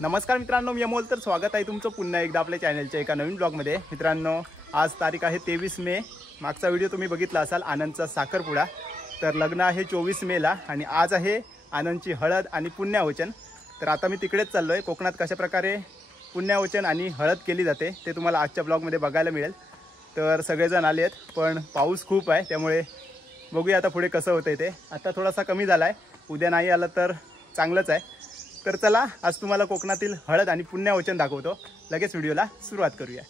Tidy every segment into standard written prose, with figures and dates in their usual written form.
नमस्कार मित्रांनो, मी अमोल. तर स्वागत आहे तुमचं पुन्हा एकदा आपल्या चॅनलच्या एका नवीन ब्लॉगमध्ये. मित्रांनो, आज तारीख आहे 23 मे. मागचा व्हिडिओ तुम्ही बघितला असाल आनंदचा साखरपुडा. तर लग्न आहे 24 मेला आणि आज आहे आनंदची हळद आणि पुण्यावचन. तर आता मी तिकडेच चाललो आहे. कोकणात कशाप्रकारे पुण्यावचन आणि हळद केली जाते ते तुम्हाला आजच्या ब्लॉगमध्ये बघायला मिळेल. तर सगळेजण आले आहेत, पण पाऊस खूप आहे, त्यामुळे बघूया आता पुढे कसं होतं ते. आता थोडासा कमी झाला आहे, उद्या नाही आलं तर चांगलंच आहे. तर चला, आज तुम्हाला कोकणातील हळद आणि पुण्यावचन दाखवतो. लगेच व्हिडिओला सुरुवात करूया.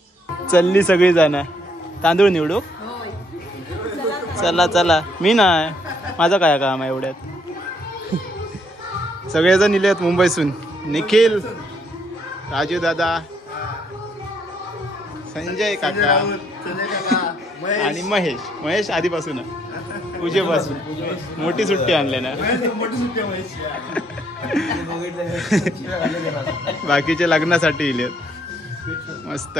चलली सगळी जण तांदूळ निवडू. चला चला, मी नाही, माझं काय काम आहे एवढ्यात. सगळेजण निले आहेत मुंबईसून. निखिल, राजू दादा, संजय काका आणि महेश आधीपासून पूजेपासून मोठी सुट्टी आणले ना. बाकीचे लग्नासाठी इले मस्त.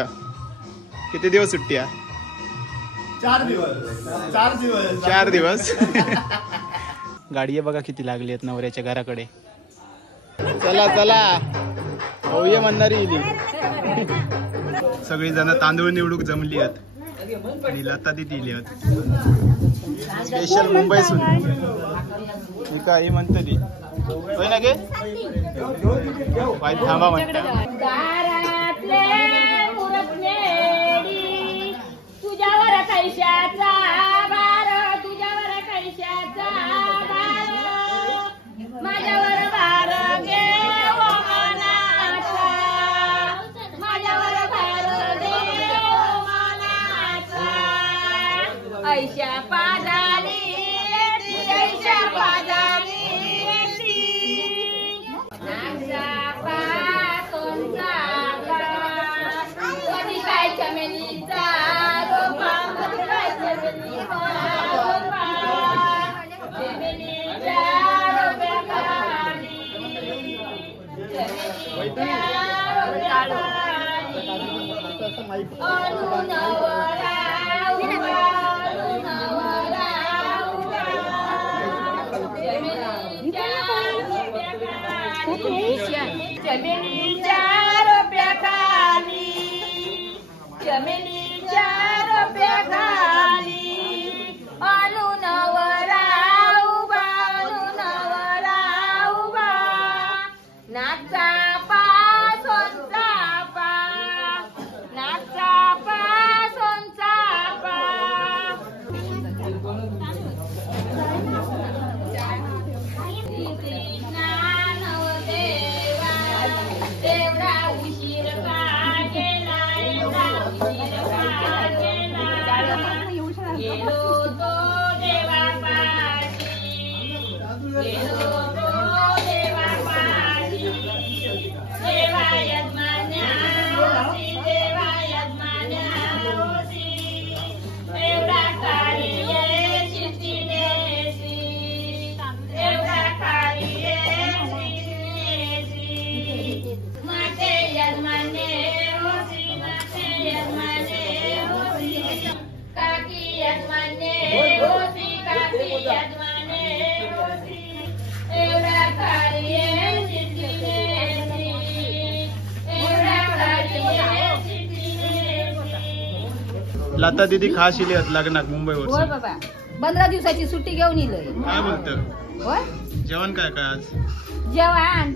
किती दिवस सुट्टी आहे? 4 दिवस. गाडी बघा किती लागली आहेत नवऱ्याच्या घराकडे. चला चला, होय म्हणणारी इली. सगळी जण तांदूळ निवडूक जमली आहेत आणि लता ती दिली आहेत स्पेशल मुंबईसून. ही काही म्हणते ती होय ना गे? बाई थांबा म्हणता. तुझ्यावर कैशाचा भार, तुझ्यावर कैशाचा भार, माझ्यावर भार घे ओ मनाचा, माझ्यावर भार घे ओ मनाचा. ऐशा पादाली ऐशा पादाली लता दीदी खास इली लग्नात मुंबईवर. होय बाबा, 15 दिवसाची सुट्टी घेऊन इलोय. काय बोलतं? होय, जेवण काय काय आज? जेवण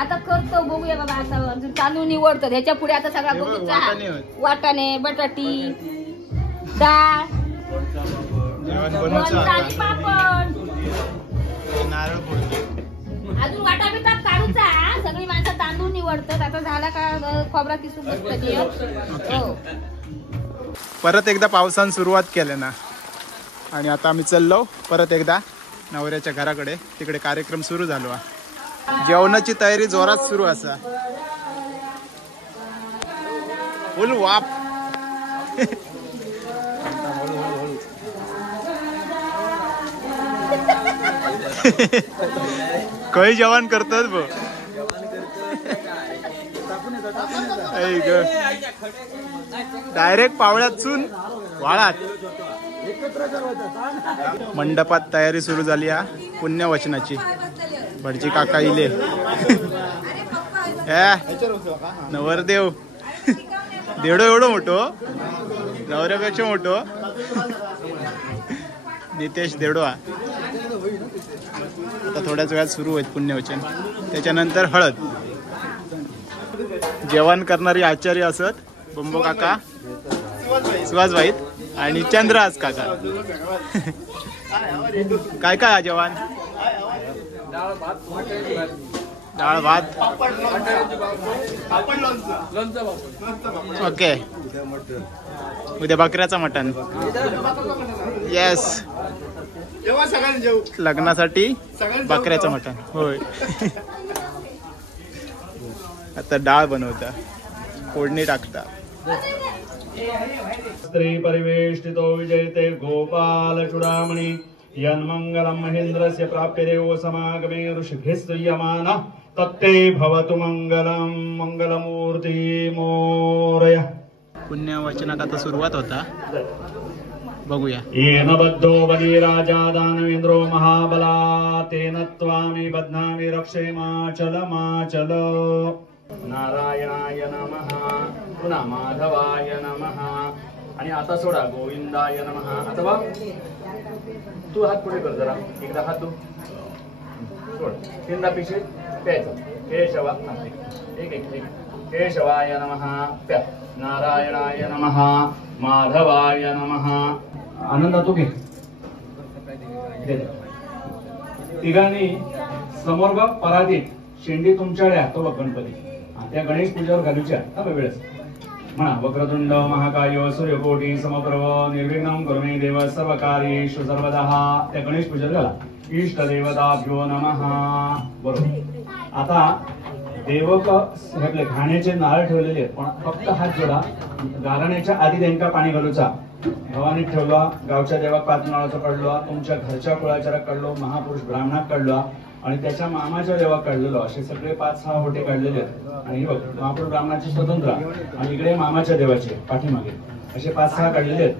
आता करतो, बघूया बाबा. आता अजून तांदूळ निवडतो, ह्याच्या पुढे आता सगळा बघूचा. वाटाणे, बटाटी, डाळ, जेवण बनवायचं, पापड, नारळ फोडतो. अजून वाटा बिटा काढूचा. सगळी माणसं तांदूळ निवडतात. आता झाला का खोबरा किसून बसतो. हो, परत एकदा पावसानं सुरुवात केली ना आणि आता आम्ही चाललो परत एकदा नवऱ्याच्या घराकडे. तिकडे कार्यक्रम सुरू झालो. जेवणाची तयारी जोरात सुरू असा. फुल वाप. काही जेवण करतात बघ. डायरेक्ट पावळ्यात चून वाळात. मंडपात तयारी सुरू झाली हा पुण्यवचनाची. भटजी काका इले नवरदेव देवडो एवढं मोठो, नवऱ्यापेक्षा मोठो नितेश देवडो. आता थोड्याच वेळात सुरू होईल पुण्यवचन. त्याच्यानंतर हळद. जेवण करणारी आचार्य असत बंबो काका, सुहासबाईत आणि चंद्रहास काका. काय काय जेवण? डाळ भात. ओके. उद्या बकऱ्याचं मटण. येस. लग्नासाठी बकऱ्याचं मटण. होय. आता डाळ बनवता, फोडणी टाकता. स्त्री परिवेष्टितो विजयते गोपाल चूडामणी यन्मंगलम महेंद्रस्य प्राप्य देव समागमे ऋषिभिस्तुयमान तत्ते भवतु मंगलम. मंगलमूर्ती मोरया. पुण्यवचनात आता सुरुवात होता, बघूया. येन बद्धो बली राजा दानवेंद्रो महाबला तेन त्वामि बध्नामि रक्षेमाचल माचल. नारायणाय नमः, पुन्हा माधवाय नमः. आणि आता सोडा गोविंदाय नमः. आता बघ तू हात पुढे कर जरा, एकदा हात तू सोड, तीनदा पिशे प्यायचं. केशवा एक एक एक. केशवाय नमः प्या. नारायणाय नमः, माधवाय नमः. आनंदा तू घे. तिघांनी समोर बघ परातीत शेंडी तुमच्याकडे तो बघ गणपती. त्या गणेश पूजेवर घालूच्या वेळेस म्हणा वक्रतुंड महाकाय सूर्यकोटी समप्रभ निर्विघ्नं कुरु मे देव सर्वकार्येषु सर्वदा. त्या गणेश पूजेवर घाला. इष्ट देवताभ्यो नमः. बरोबर. आता देवक आपले घाण्याचे नारळ ठेवलेले पण फक्त हात जोडा. गारण्याच्या आधी त्यांना पाणी घालूचा. भवानीत ठेवला, गावच्या देवाक 5 नारळाचा काढलो, तुमच्या घरच्या कुळाचाराक काढलो, महापुरुष ब्राह्मणाक काढलो आणि त्याच्या मामाच्या देवाक काढलेलो. असे सगळे 5-6 ओटे काढलेले आहेत. आणि बघ महापुरुष ब्राह्मणाचे स्वतंत्र आणि इकडे मामाच्या देवाचे पाठीमागे असे 5-6 काढलेले आहेत.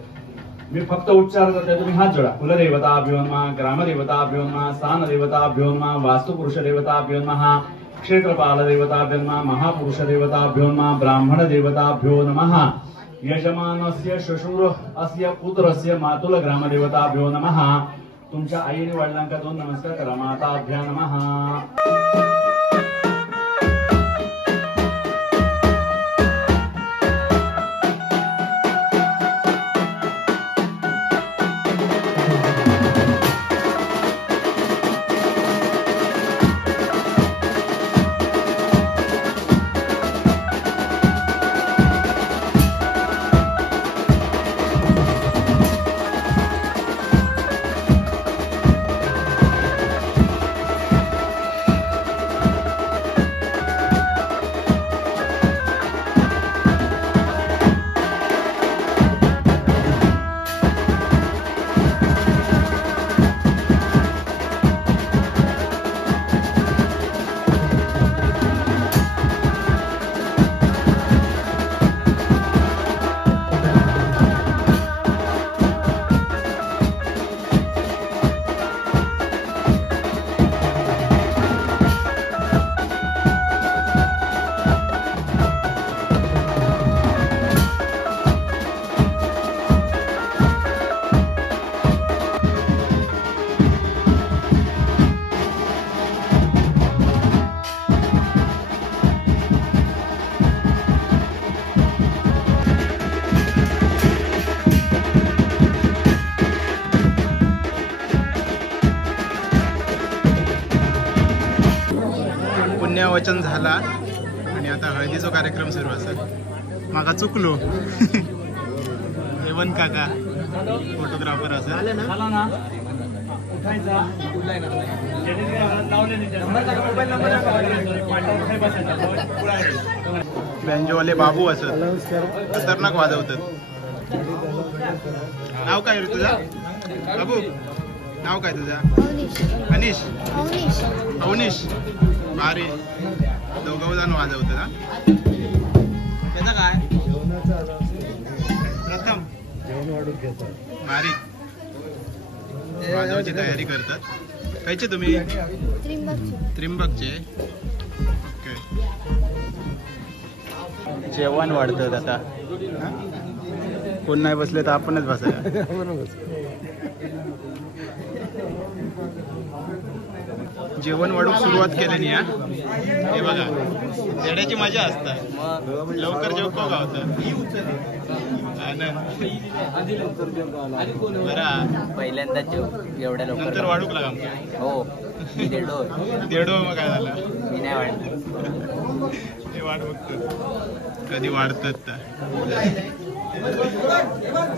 मी फक्त उच्चार करते, तुम्ही हात जोडा. कुलदेवताभ्यो नमः, ग्रामदेवताभ्यो नमः, स्थानदेवताभ्यो नमः, वास्तुपुरुष देवताभ्यो नमः, क्षेत्रपाल देवताभ्यो नमः, महापुरुष देवताभ्यो नमः, ब्राह्मण देवताभ्यो नमः, यजमानस्य श्वशुर अस्य पुत्रस्य मातुल ग्रामदेवताभ्यो नमः. तुमच्या आईने वडिलांका 2 नमस्कार करा. माताभ्या नमः. पुण्यवचन झाला आणि आता हळदीचा कार्यक्रम सुरू असेल. माका चुकलो. हेवन काका फोटोग्राफर असेल. बँजोवाले बाबू असत, खतरनाक वाजवतात. नाव काय रे तुझा बाबू? नाव काय तुझं? अनिश. अवनीश. भारी. दोघं जण वाजवतं ना. त्याचं काय? प्रथम भारी वाजवायची तयारी करतात. कायचे तुम्ही? त्रिंबकचे. ओके. जेवण वाढतं आता. कोण नाही बसले तर आपणच बसायला. जेवण वाढूक सुरुवात केली या. हे बघा जेवण्याची मजा असतात. लवकर जेवतो का होतं पहिल्यांदा एवढ्या लवकर नंतर वाढूक लागा. हो देडो मग काय झालं? मी नाही वाढत. ते वाढ बघतो कधी वाढतात.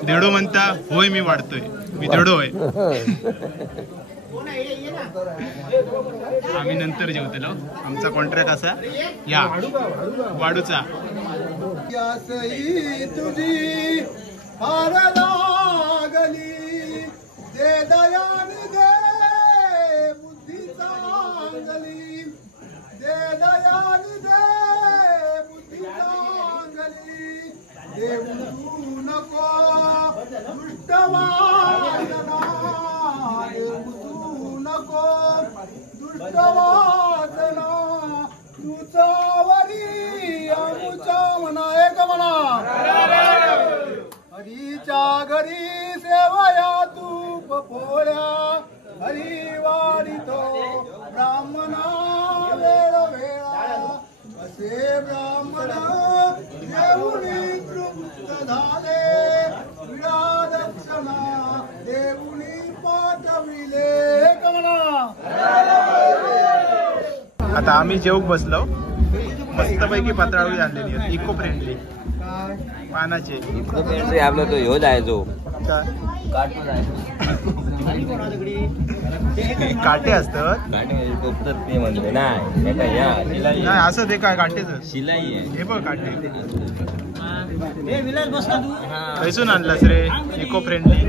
देडो म्हणता होय मी वाढतोय. मी देडो होय. आम्ही नंतर जेवतलो. आमचा कॉन्ट्रॅक्ट असा या वाढूचा. तुझी हार लागली दे दयानी दे बुद्धी चांगली दे दयानी दे बुद्धी चांगली देऊ नको दुष्टवासना नको दुष्टवासना तुझावरी आमुचा म्हणा. एक म्हणा. हरीच्या घरी सेवया तूप पोळ्या हरी वाढितो ब्राह्मणा वेळ वेळा असे ब्राह्मण देऊनी तृप्त झाले विडा दक्षिणा देऊनी पाठविले. एक म्हणा. आता आम्ही जेवूक बसलो. मस्तपैकी पत्रावळी आणलेली आहे. इको फ्रेंडली पानाचे. इको फ्रेंडली आपला तो ह्यो जायचो काटे असतात. ते म्हणते नाही असं ते काय काटेच शिलाई आहे. हे बघ काटे. कैसून आणलास रे? Eco friendly.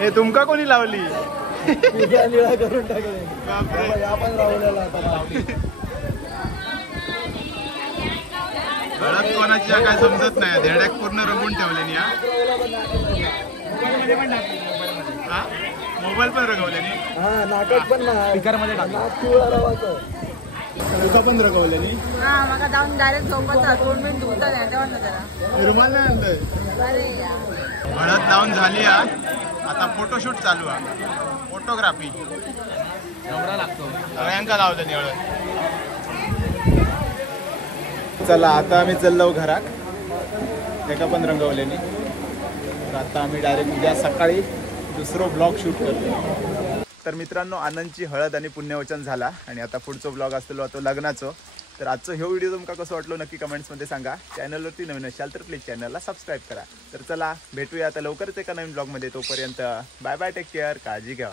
हे तुमका कोणी लावली? करून टाकले. आपण राहुल्याला हळद कोणाची काय समजत नाही. धेड्याक पूर्ण रंगून ठेवले या. मोबाईल पण रंगवले हा नाटक पण नाक पिवळा रवाचं तुका पण रंगवले मला जाऊन डायरेक्ट झोपत कोण मी धुता नाही तेव्हा जरा रुमाल नाही आणलंय. अरे यार. हळद लावून झाली हा. आता फोटोशूट चालू आहे. फोटोग्राफी सगळ्यांका लावलं नि हळद. चला आता आम्ही चाललो घराक. त्याका पण रंगवलेली. तर आता आम्ही डायरेक्ट उद्या सकाळी दुसरो ब्लॉग शूट करतो. तर मित्रांनो आनंदची हळद आणि पुण्यवचन झाला आणि आता पुढचा ब्लॉग असलेलो तो लग्नाचो. तर आजचा हे व्हिडिओ तुमका कसं वाटलो नक्की कमेंट्समध्ये सांगा. चॅनलवरती नवीन असाल तर प्लीज चॅनलला सबस्क्राईब करा. तर चला भेटूया आता लवकरच एका नवीन ब्लॉगमध्ये. तोपर्यंत बाय बाय, टेक केअर, काळजी घ्या.